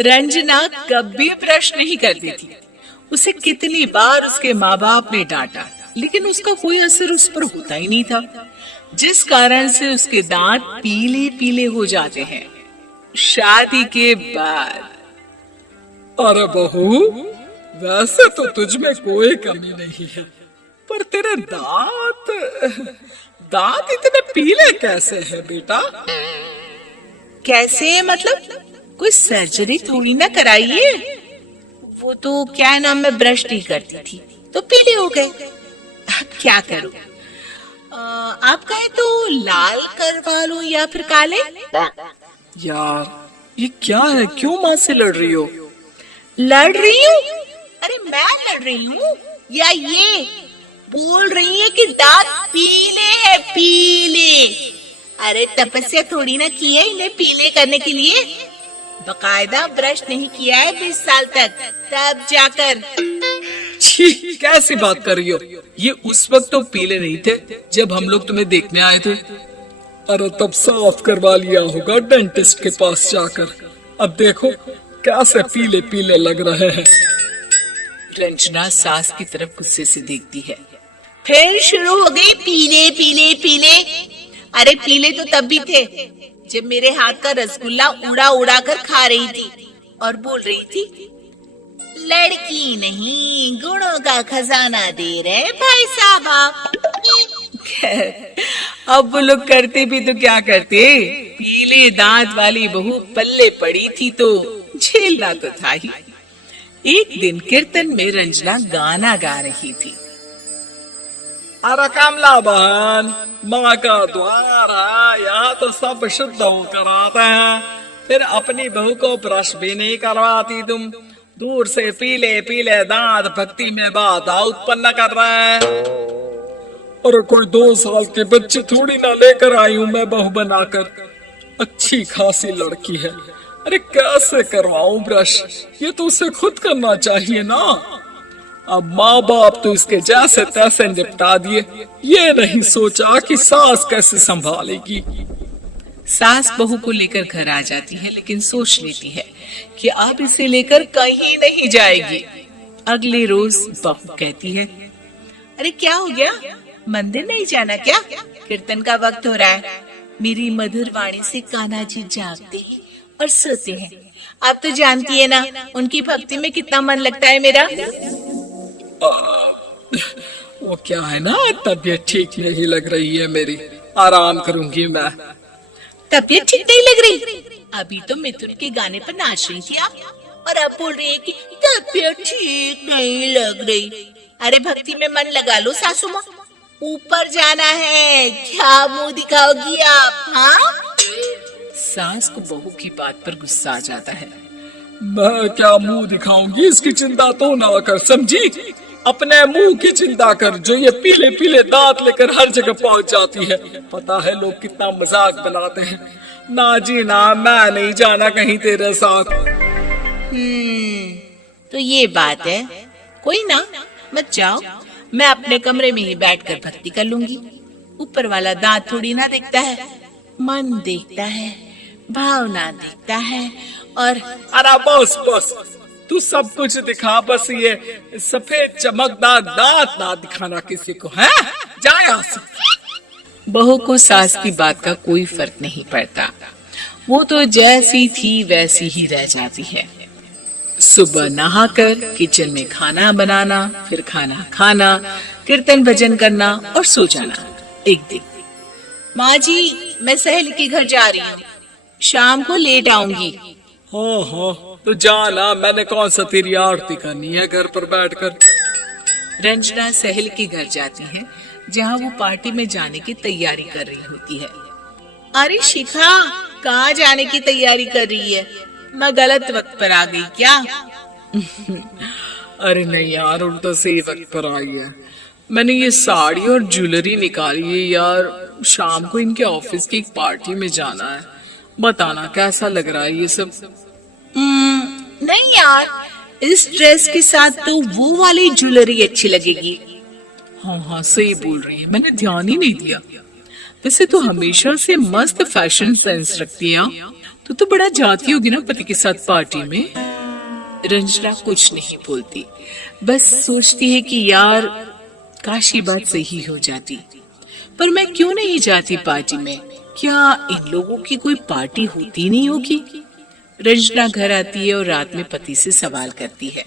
रंजना कभी ब्रश नहीं करती थी। उसे कितनी बार उसके माँ बाप ने डांटा, लेकिन उसका कोई असर उस पर होता ही नहीं था, जिस कारण से उसके दांत पीले पीले हो जाते हैं। शादी के बाद। अरे बहू, वैसे तो तुझ में कोई कमी नहीं है, पर तेरे दांत दांत इतने पीले कैसे हैं बेटा? कैसे मतलब? कोई सर्जरी थोड़ी ना कराइए। वो तो क्या नाम, मैं ब्रश नहीं करती थी तो पीले हो गए। क्या करूं? आप कहे तो लाल करवा लूं या फिर काले? यार ये क्या है, क्यों माँ से लड़ रही हो? लड़ रही हूँ? अरे मैं लड़ रही हूँ या ये बोल रही है कि दांत पीले है, पीले। अरे तपस्या थोड़ी ना की है इन्हें पीले करने के लिए। बकायदा ब्रश नहीं किया है 20 साल तक, तब जाकर। छी, कैसी बात कर रही हो? ये उस वक्त तो पीले नहीं थे जब हम लोग तुम्हें देखने आए थे। अरे तब साफ करवा लिया होगा डेंटिस्ट के पास जाकर। अब देखो कैसे पीले पीले लग रहे हैं। रंजना सास की तरफ गुस्से से देखती है। फिर शुरू हो गई पीले पीले पीले। अरे पीले तो तब भी थे जब मेरे हाथ का रसगुल्ला उड़ा उड़ा कर खा रही थी और बोल रही थी, लड़की नहीं गुणों का खजाना दे रहे भाई साहब आप। अब वो लोग करते भी तो क्या करते, पीले दांत वाली बहू पल्ले पड़ी थी तो झेलना तो था ही। एक दिन कीर्तन में रंजना गाना गा रही थी। अरे कमला बहन, माँ का द्वार है, यहाँ तो सब शुद्ध होकर आते हैं, फिर अपनी बहू को ब्रश भी नहीं करवाती तुम। दूर से पीले पीले दांत भक्ति में बाधा उत्पन्न कर रहे हैं। और कोई 2 साल के बच्चे थोड़ी ना लेकर आई हूँ मैं बहू बनाकर। अच्छी खासी लड़की है, अरे कैसे करवाऊं ब्रश? ये तो उसे खुद करना चाहिए ना। अब माँ बाप तो इसके जैसे तैसे निपटा दिए, ये नहीं सोचा कि सास कैसे संभालेगी। सास बहू को लेकर घर आ जाती है, लेकिन सोच लेती है कि अब इसे लेकर कहीं नहीं जाएगी। अगले रोज बहू कहती है, अरे क्या हो गया, मंदिर नहीं जाना क्या? कीर्तन का वक्त हो रहा है। मेरी मधुर वाणी से कान्हा जी जागते हैं और सोते हैं। आप तो जानती है ना उनकी भक्ति में कितना मन लगता है मेरा। वो क्या है ना, तबीयत ठीक नहीं लग रही है मेरी, आराम करूंगी मैं। तबीयत ठीक नहीं लग रही? अभी तो मिथुन के गाने पर नाच रही थी आप, और अब बोल रही है कि तबीयत ठीक नहीं लग रही। अरे भक्ति में मन लगा लो सासू माँ, ऊपर जाना है, क्या मुंह दिखाओगी आप? हाँ? सास को बहू की बात पर गुस्सा आ जाता है। मैं क्या मुंह दिखाऊंगी, इसकी चिंता तो ना कर, समझी? अपने मुंह की चिंता कर, जो ये पीले पीले दांत लेकर हर जगह पहुंच जाती है। पता है लोग कितना मजाक बनाते हैं। ना जी ना, मैं नहीं जाना कहीं तेरे साथ। तो ये बात है। कोई ना, मत जाओ, मैं अपने कमरे में ही बैठकर भक्ति कर लूंगी। ऊपर वाला दांत थोड़ी ना देखता है, मन देखता है, भावना देखता है। और अरे बस बस, तू सब कुछ दिखा, बस ये सफेद चमकदार दांत ना दिखाना किसी को, है? जा यहाँ से। बहू को सास की बात का कोई फर्क नहीं पड़ता, वो तो जैसी थी वैसी ही रह जाती है। सुबह नहाकर किचन में खाना बनाना, फिर खाना खाना, कीर्तन भजन करना और सो जाना। एक दिन, माँ जी मैं सहेली के घर जा रही हूँ, शाम को लेट आऊंगी। हाँ हाँ तो जाना, मैंने कौन सा तेरी आरती करनी है घर पर बैठकर। रंजना सहेल के घर जाती है, जहाँ वो पार्टी में जाने की तैयारी कर रही होती है। अरे शिखा, कहाँ जाने की तैयारी कर रही है? मैं गलत वक्त पर आ गई क्या? अरे नहीं यार, उल्टा सही वक्त पर आई है। मैंने ये साड़ी और ज्वेलरी निकाली है यार, शाम को इनके ऑफिस की एक पार्टी में जाना है। बताना कैसा लग रहा है ये सब? नहीं यार, इस ड्रेस के साथ तो वो वाली ज्वेलरी अच्छी लगेगी। हाँ हाँ सही बोल रही है, मैंने ध्यान ही नहीं दिया। वैसे तो हमेशा से मस्त फैशन सेंस रखती है, तो बड़ा जाती होगी ना पति के साथ पार्टी में। रंजना कुछ नहीं बोलती, बस सोचती है कि यार काश ये बात सही हो जाती। पर मैं क्यों नहीं जाती पार्टी में? क्या इन लोगों की कोई पार्टी होती नहीं होगी? रंजना घर आती है और रात में पति से सवाल करती है,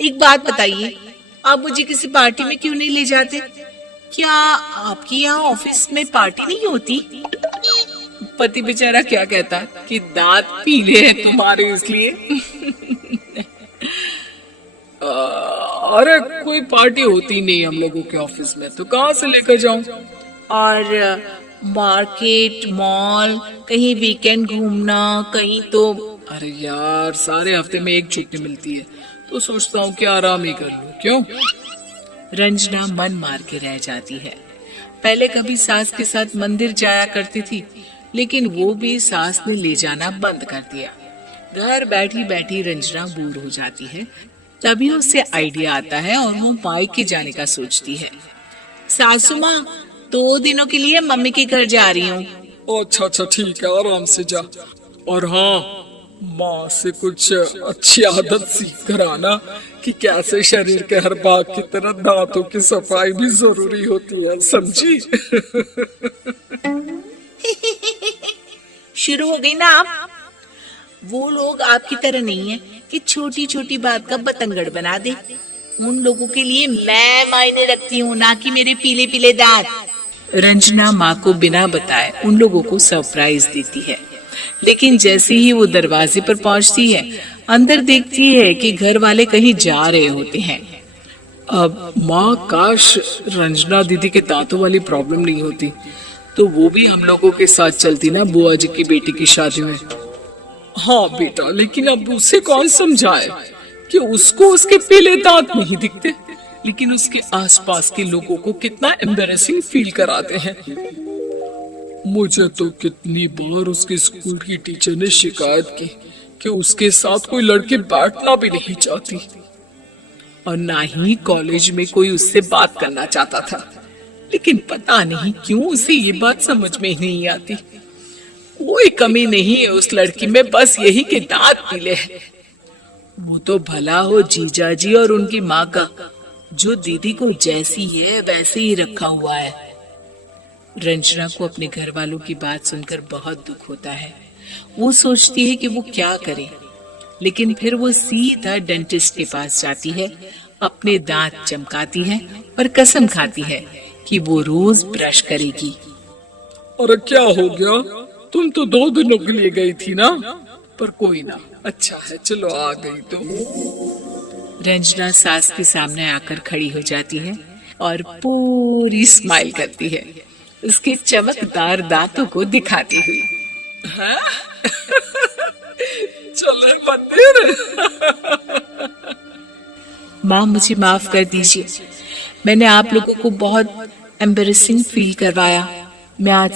एक बात बताइए, आप मुझे किसी पार्टी में क्यों नहीं ले जाते? क्या आपकी यहाँ ऑफिस में पार्टी नहीं होती? पति बेचारा क्या कहता है कि दांत पीले हैं तुम्हारे इसलिए। अरे कोई पार्टी होती नहीं हम लोगों के ऑफिस में, तो कहाँ से लेकर जाऊं? और मार्केट, मॉल, कहीं वीकेंड घूमना, कहीं तो। अरे यार सारे हफ्ते में एक छुट्टी मिलती है, तो सोचता हूँ कि आराम ही कर लूं। क्यों? रंजना मन मार के रह जाती है। पहले कभी सास के साथ मंदिर जाया करती थी, लेकिन वो भी सास ने ले जाना बंद कर दिया। घर बैठी बैठी रंजना बोर हो जाती है। तभी उसे आइडिया आता है और वो मायके जाने का सोचती है। सासू माँ, 2 दिनों के लिए मम्मी के घर जा रही हूँ। अच्छा अच्छा ठीक है, आराम से जा। और हाँ, माँ से कुछ अच्छी आदत सीख कर आना कि कैसे शरीर के हर भाग की तरह दांतों की सफाई भी जरूरी होती है, समझी? शुरू हो गई ना आप? वो लोग आपकी तरह नहीं है कि छोटी छोटी बात का बतंगड़ बना दे। उन लोगों के लिए मैं मायने रखती हूँ, ना कि मेरे पीले पीले दांत। रंजना माँ को बिना बताए उन लोगों को सरप्राइज देती है, लेकिन जैसे ही वो दरवाजे पर पहुंचती है, अंदर देखती है कि घर वाले कहीं जा रहे होते हैं। अब माँ, काश रंजना दीदी के दांतों वाली प्रॉब्लम नहीं होती, तो वो भी हम लोगों के साथ चलती ना बुआ जी की बेटी की शादी में। हाँ बेटा, लेकिन अब उसे कौन समझाए कि उसको उसके पीले दांत नहीं दिखते, लेकिन उसके आसपास के लोगों को कितना एम्बैरेसिंग फील कराते हैं। मुझे तो कितनी बार उसके स्कूल की टीचर ने शिकायत की कि उसके साथ कोई लड़की बैठना भी नहीं चाहती, और ना ही कॉलेज में कोई उससे बात करना चाहता था। लेकिन पता नहीं क्यों उसे ये बात समझ में ही नहीं आती। कोई कमी नहीं है उस लड़की में, बस यही कि दांत पीले हैं। वो तो भला हो जीजा जी और उनकी माँ का, जो दीदी को जैसी है वैसे ही रखा हुआ है। रंजना को अपने घर वालों की बात सुनकर बहुत दुख होता है। वो सोचती है कि वो क्या करे, लेकिन फिर वो सीधा डेंटिस्ट के पास जाती है, अपने दांत चमकाती है और कसम खाती है कि वो रोज ब्रश करेगी। अरे क्या हो गया? तुम तो 2 दिनों के लिए गई थी ना? पर कोई ना, अच्छा है, चलो आ गई तो। रंजना सास के सामने आकर खड़ी हो जाती है और पूरी स्माइल करती है, उसके चमकदार दांतों को दिखाती हुई। चले मंदिर। माँ, मुझे माफ कर दीजिए, मैंने आप लोगों को बहुत एम्बैरेसिंग फील करवाया। मैं आज